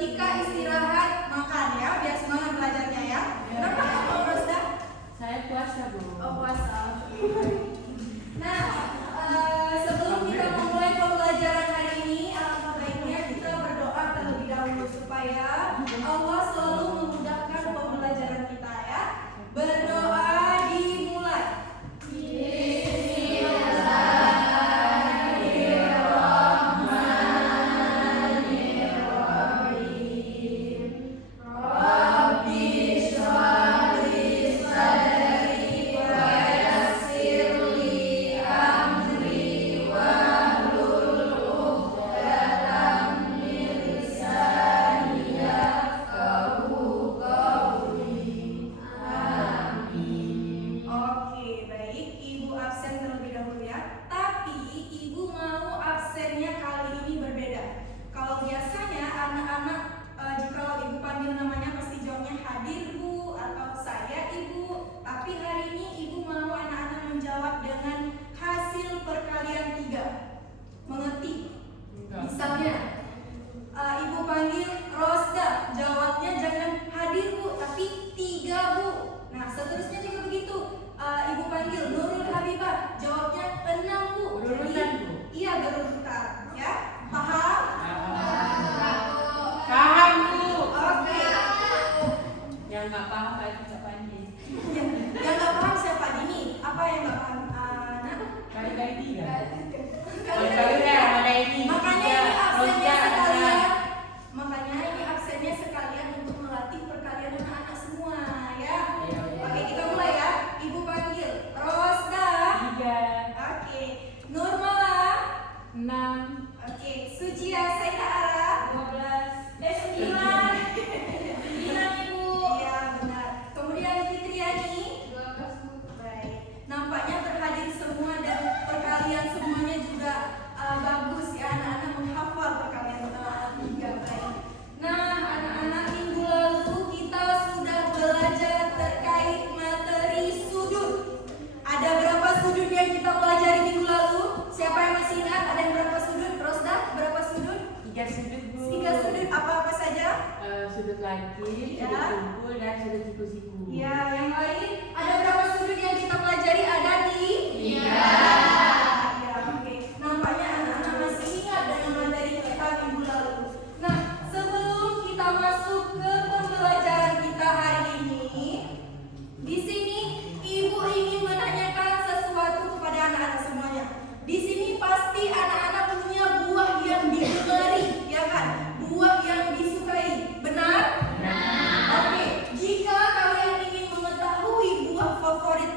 ketika istirahat makan ya, biar semangat belajarnya ya. Kenapa Pak Rosda? Saya puasa, Bu. Oh, puasa. Nah, sebelum kita memulai pembelajaran hari ini, alangkah baiknya kita berdoa terlebih dahulu supaya Allah selalu memudahkan pembelajaran kita ya. Berdoa dimulai.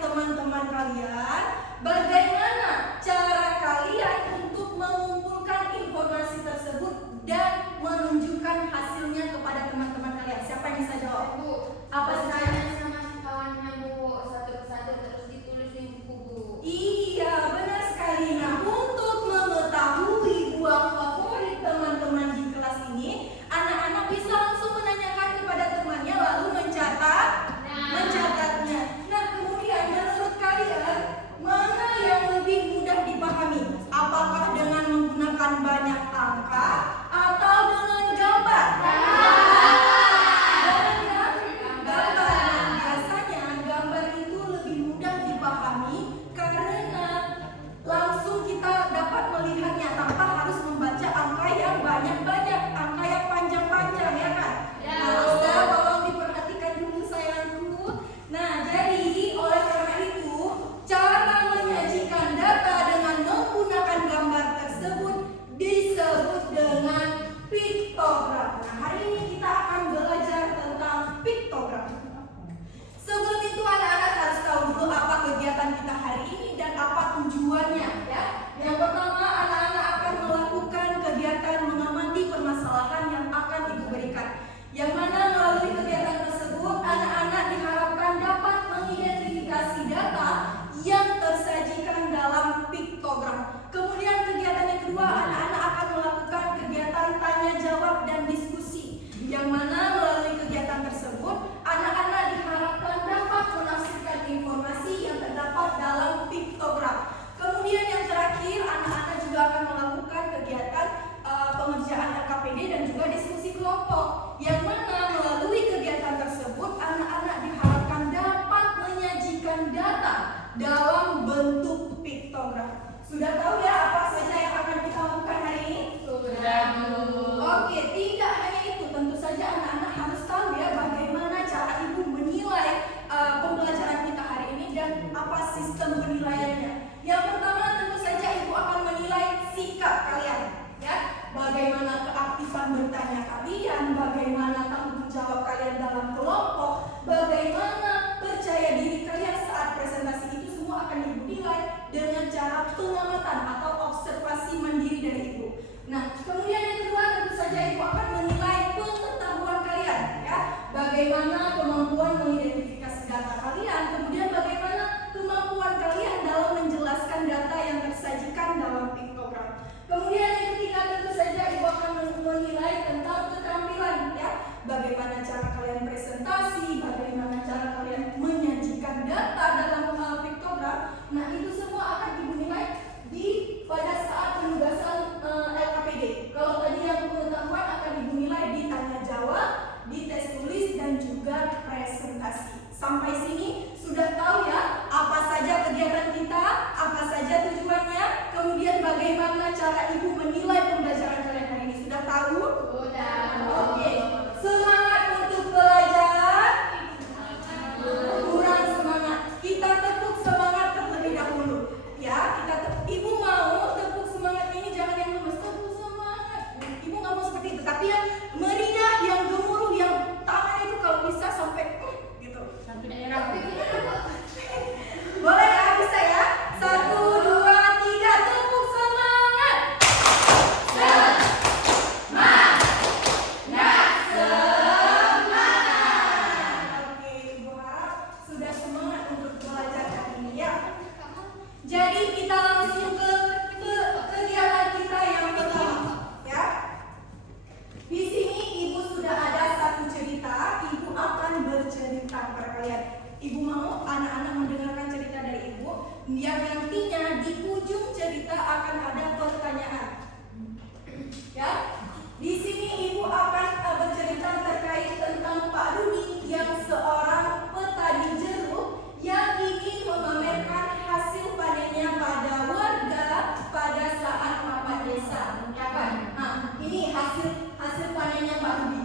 Teman-teman kalian, kelompok, yang mana melalui kegiatan tersebut anak-anak diharapkan dapat menyajikan data dalam bentuk piktogram. Sudah tahu ya apa saja yang akan kita lakukan hari ini? Sudah, Bu. Oke, tidak hanya itu, tentu saja anak-anak harus tahu ya bagaimana cara ibu menilai pembelajaran kita hari ini dan apa sistem penilaiannya. Yang pertama tentu saja ibu akan menilai sikap kalian, ya. Bagaimana keaktifan bertanya kalian, bagaimana tanggung jawab kalian dalam kelompok, bagaimana percaya diri kalian saat presentasi, itu semua akan ibu nilai dengan cara pengamatan atau observasi mandiri dari ibu. Nah, kemudian yang kedua tentu saja ibu akan menilai pengetahuan kalian, ya. Bagaimana kemampuan mengidentifikasi data kalian, kemudian bagaimana kemampuan kalian dalam menjelaskan data yang tersajikan dalam piktogram. Kemudian yang ketiga tentu saja ibu akan menilai tentang keterampilan, ya. Bagaimana cara kalian presentasi, bagaimana cara kalian menyajikan data dalam piktogram. Nah, itu semua akan ibu nilai pada saat penugasan LKPD. Kalau tadi yang pengetahuan akan ibu nilai di tanya jawab, di tes tulis dan juga presentasi. Sampai sini sudah tahu ya apa saja kegiatan kita, apa saja tujuannya, kemudian bagaimana cara ibu menilai pembelajaran kalian hari ini. Sudah tahu? Sudah. Oke. Semangat untuk belajar? Kurang semangat. Kita tepuk semangat terlebih dahulu. Ya, ibu mau tepuk semangat ini jangan yang lemes, tepuk semangat. Ibu nggak mau seperti itu, tapi yang meriah, yang gemuruh, yang tangan itu kalau bisa sampai gitu. Sampai daerah. Boleh ya, bisa ya? 1, 2, 3, tepuk semangat. Semangat. Oke, ibu harap sudah semangat untuk belajar hari ini ya. Jadi kita langsung ke kegiatan kita yang pertama, ya. Di sini ibu sudah ada satu cerita, ibu akan bercerita kepada kalian. Ibu mau anak-anak mendengarkan cerita dari ibu, yang nantinya di ujung cerita akan ada pertanyaan. Ya, di sini ibu akan bercerita terkait tentang Pak Rudi yang seorang petani jeruk yang ingin memamerkan hasil panennya pada warga pada saat rapat desa, ya kan? Nah, ini hasil panennya Pak Rudi.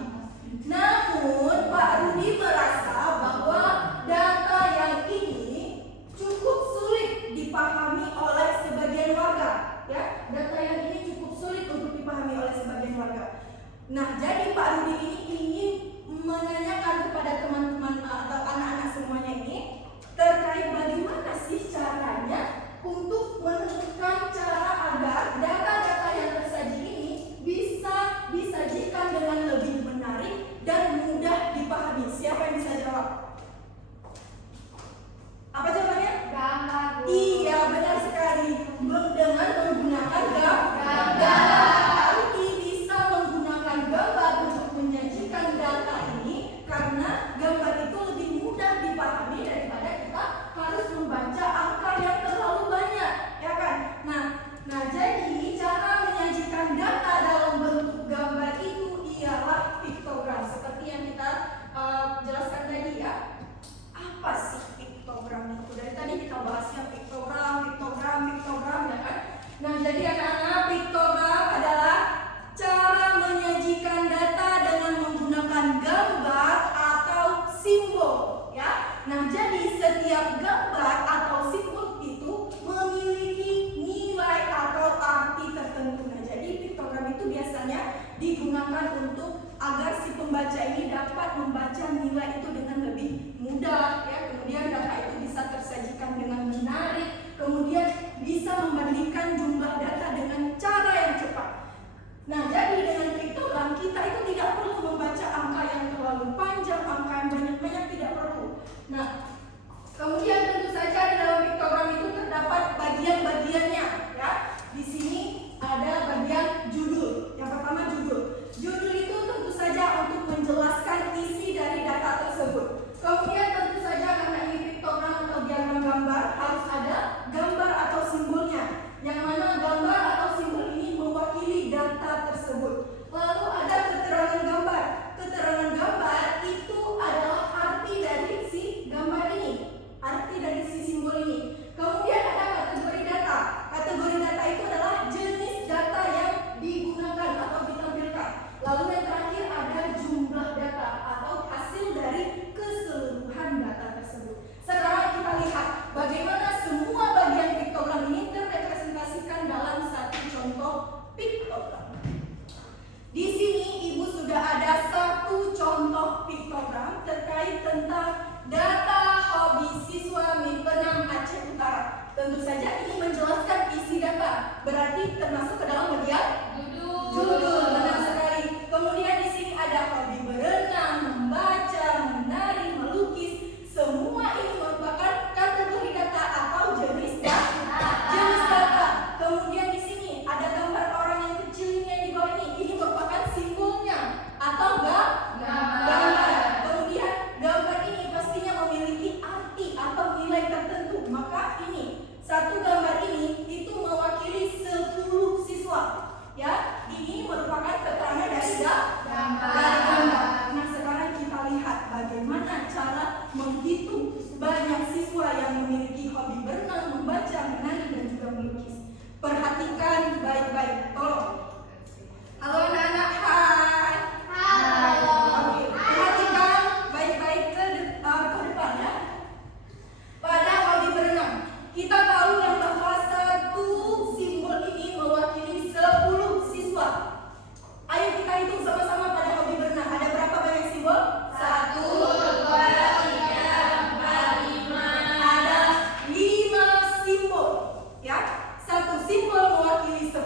Namun Pak Rudi merasa bahwa data yang ini cukup sulit dipahami oleh sebagian warga, ya. Data yang ini cukup sulit untuk dipahami oleh sebagian warga. Nah, jadi Pak Rudi ini ingin menanyakan kepada teman-teman atau anak-anak semuanya ini terkait bagaimana sih caranya untuk menentukan cara agar data-data yang tersaji ini bisa disajikan dengan lebih menarik dan mudah dipahami. Siapa yang bisa jawab? Apa jawabannya? Gambar, Bu. Iya, benar sekali. Dengan menggunakan gambar. Arti bisa menggunakan gambar untuk menyajikan data ini karena gambar itu lebih mudah dipahami daripada kita harus membaca angka yang terlalu banyak, ya kan? Nah jadi cara menyajikan data dalam bentuk gambar itu ialah piktogram seperti yang kita jelaskan tadi ya. Apa sih piktogram itu? Dari tadi kita bahasnya piktogram ya kan? Nah jadi anak-anak, piktogram adalah cara menyajikan data dengan menggunakan gambar atau simbol, ya. Nah jadi setiap gambar atau simbol itu memiliki nilai atau arti tertentu. Nah jadi piktogram itu biasanya digunakan untuk agar si pembaca ini dapat membaca nilai itu dengan lebih mudah, ya. Kemudian data itu bisa tersajikan dengan menarik, kemudian bisa membandingkan jumlah data dengan cara yang cepat. Nah jadi dengan piktogram kita itu tidak perlu membaca angka yang terlalu panjang, angka yang banyak-banyak tidak perlu. Nah kemudian tentu saja di dalam piktogram itu terdapat bagian-bagiannya, ya. Di sini ada bagian judul. Yang pertama judul. Judul itu tentu saja untuk menjelaskan isi dari data tersebut. Tentu saja ini menjelaskan isi data, berarti termasuk ke dalam bagian judul. Benar sekali. Kemudian di sini ada hobi berenang, membaca, menari, melukis. Semua ini merupakan kategori data atau jenis data. Kemudian di sini ada gambar orang yang kecil ini yang di bawah ini. Ini merupakan simbolnya atau gambar. Kemudian gambar ini pastinya memiliki arti atau nilai tertentu. Maka ini satu gambar ini itu mewakili 10 siswa. Ya, ini merupakan keterangan dari gambar. Nah, sekarang kita lihat bagaimana cara menghitung banyak siswa yang memiliki hobi berenang, membaca, menari, dan juga melukis. Perhatikan baik-baik, tolong. Halo anak-anak, hai. Oke, perhatikan baik-baik ke depan ya. Pada hobi berenang, kita tahu yang bahwa satu simbol ini mewakili 10 siswa. Ayo kita hitung sama-sama pada hobi berenang. Ada berapa banyak simbol? 1, 2, 3, 4, 5. Ada 5 simbol. Ya, satu simbol mewakili 10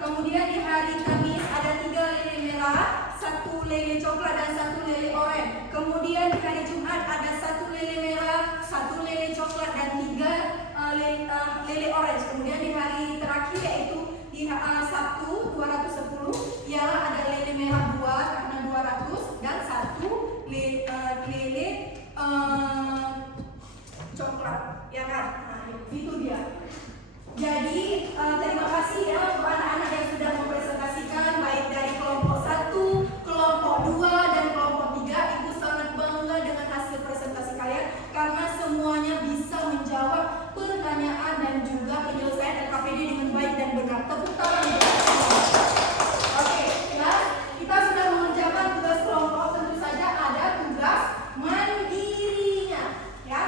Kemudian di hari Kamis ada 3 lele merah, 1 lele coklat dan 1 lele oranye. Kemudian di hari Jumat ada 1 lele merah, 1 lele coklat dan 3 lele orange. Kemudian di hari terakhir yaitu di Sabtu 210 ialah ada lele merah 2 karena 200 dan 1 lele coklat, ya kan? Nah, itu dia. Jadi terima kasih ya untuk anak-anak yang sudah mempresentasikan baik dari kelompok 1, kelompok 2 dan kelompok 3. Ibu sangat bangga dengan hasil presentasi kalian karena semuanya bisa menjawab pertanyaan dan juga penyelesaian LKPD dengan baik dan benar. Tepuk tangan. Oke, ya. Kita sudah mengerjakan tugas kelompok, tentu saja ada tugas mandirinya, ya.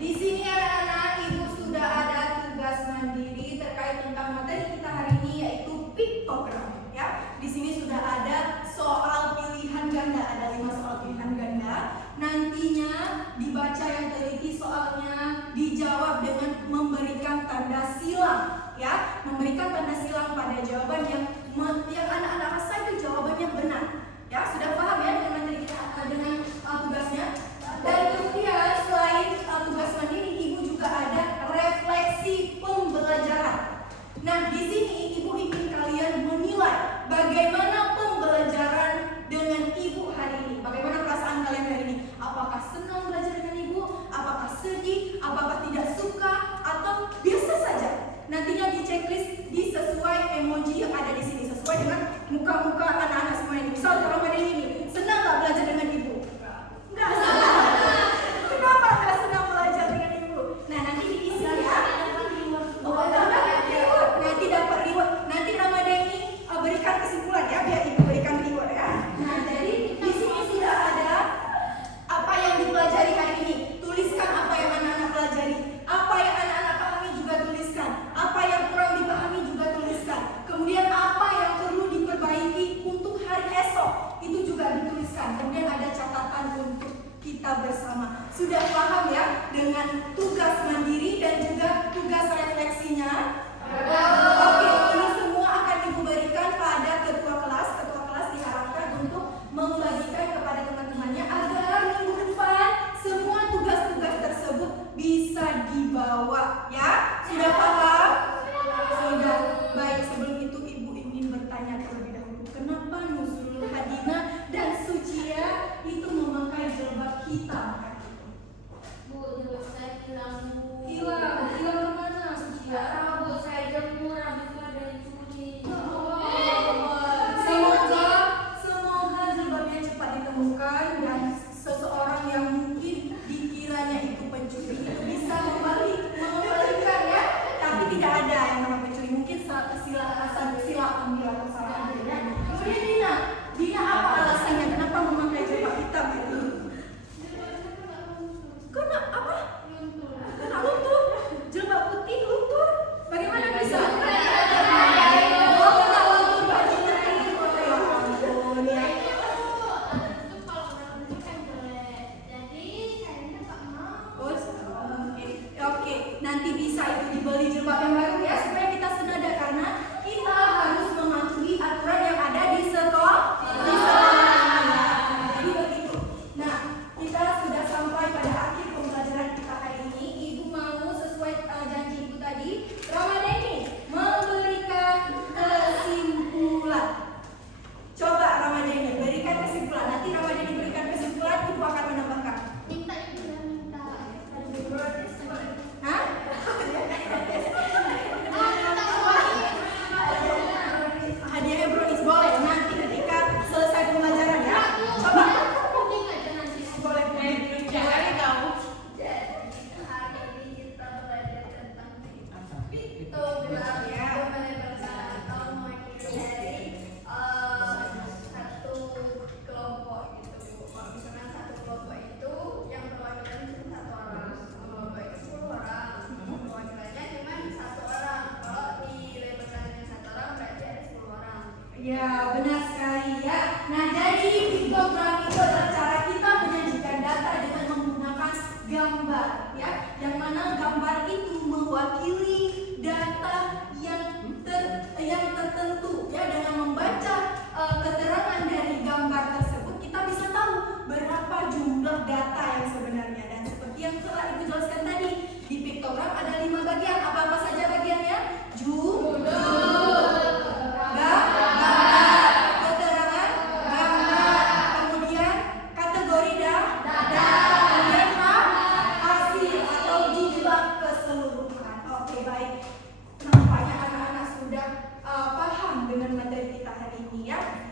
Di sini anak-anak, Ibu sudah ada tugas mandiri terkait tentang materi kita hari ini yaitu piktogram, ya. Di sini sudah ada soal pilihan ganda, ada 5 soal pilihan ganda. Nantinya dibaca yang teliti soalnya, dijawab dengan memberikan tanda silang, ya. Memberikan tanda silang pada jawaban yang anak-anak rasa itu jawabannya benar. Ya, sudah paham ya dengan materi kita dengan tugasnya? Dan kemudian selain tugas mandiri, Ibu juga ada refleksi pembelajaran. Nah, di sini Ibu ingin kalian menilai bagaimana pembelajaran dengan Ibu hari ini. Bagaimana perasaan kalian hari ini? Apakah senang belajar dengan Ibu? Apakah sedih? Apakah tidak suka? Atau biasa saja? Nantinya di checklist sesuai emoji yang ada di sini, sesuai dengan muka-muka anak-anak semua ini. Misal kalau pada ini, senang nggak belajar dengan Ibu? Nggak senang. Kenapa nggak senang belajar dengan Ibu? Nah, nanti diisi ya. Nanti dapat reward. Nanti Ramadhani berikan kesimpulan ya, biar Ibu berikan reward ya. Nah, jadi di sini sudah ada apa yang dipelajari hari ini. Tuliskan apa yang anak-anak pelajari. Apa yang anak-anak pahami juga tuliskan. Apa yang kurang dipahami juga tuliskan. Kemudian apa yang perlu diperbaiki untuk hari esok itu juga dituliskan. Kemudian ada catatan untuk kita bersama. Sudah paham ya dengan tugas mandiri dan juga tugas refleksinya? Oke, ini semua akan Ibu berikan pada ketua kelas. Ketua kelas diharapkan untuk membagikan kepada teman-temannya agar minggu depan semua tugas-tugas tersebut bisa dibawa ya. Sudah paham? Sudah. Baik, sebelum itu Ibu ingin bertanya terlebih dahulu. Kenapa Nuzulul Hadinah dan Sucia itu memakai jilbab hitam? Bu, jilbab saya hilang, Bu. Hilang kemana Sucia? Bu, saya jemur habis itu ada dicuci. Semoga jilbabnya cepat ditemukan dan seseorang yang mungkin dikiranya itu pencuri itu bisa mengembalikan ya. Tapi tidak ada yang namanya pencuri, mungkin silap ambil atau salah ambil ya. Kemudian Dina apa alasannya kenapa memakai jilbab hitam itu? Kena apa? Kena luntur. Jilbab putih luntur. Bagaimana bisa? Oh, kena luntur baju putih. Ya ampun ya. Oke, nanti bisa itu dibeli jilbab yang baru ya supaya kita senada karena kita harus mematuhi aturan yang ada di sekolah. Jadi begitu. Nah, kita sudah sampai pada akhir pembelajaran kita hari ini. Ibu mau sesuai janji Ibu tadi, Ramadhani memberikan kesimpulan. Coba Ramadhani berikan kesimpulan. Nanti Ramadhani berikan kesimpulan, Ibu akan menambahkan. Minta Ibu dan minta. Hah? Hadiahnya brownies boleh nanti ketika selesai pembelajaran ya. Coba. Mungkin aja nanti. Boleh. Jangan tahu. Jadi hari ini kita belajar tentang Piktogram ya. atau mewakili dari satu kelompok gitu. Kalau misalnya satu kelompok itu yang perwakilan cuma 1 orang, kelompok itu 10 orang, perwakilannya cuma 1 orang. Kalau dilabelkan dengan 1 orang berarti ada 10 orang. Ya, benar sekali ya. Nah, jadi piktogram itu adalah cara kita menyajikan data dengan menggunakan gambar ya. Yang mana gambar itu mewakili data yang ini ya.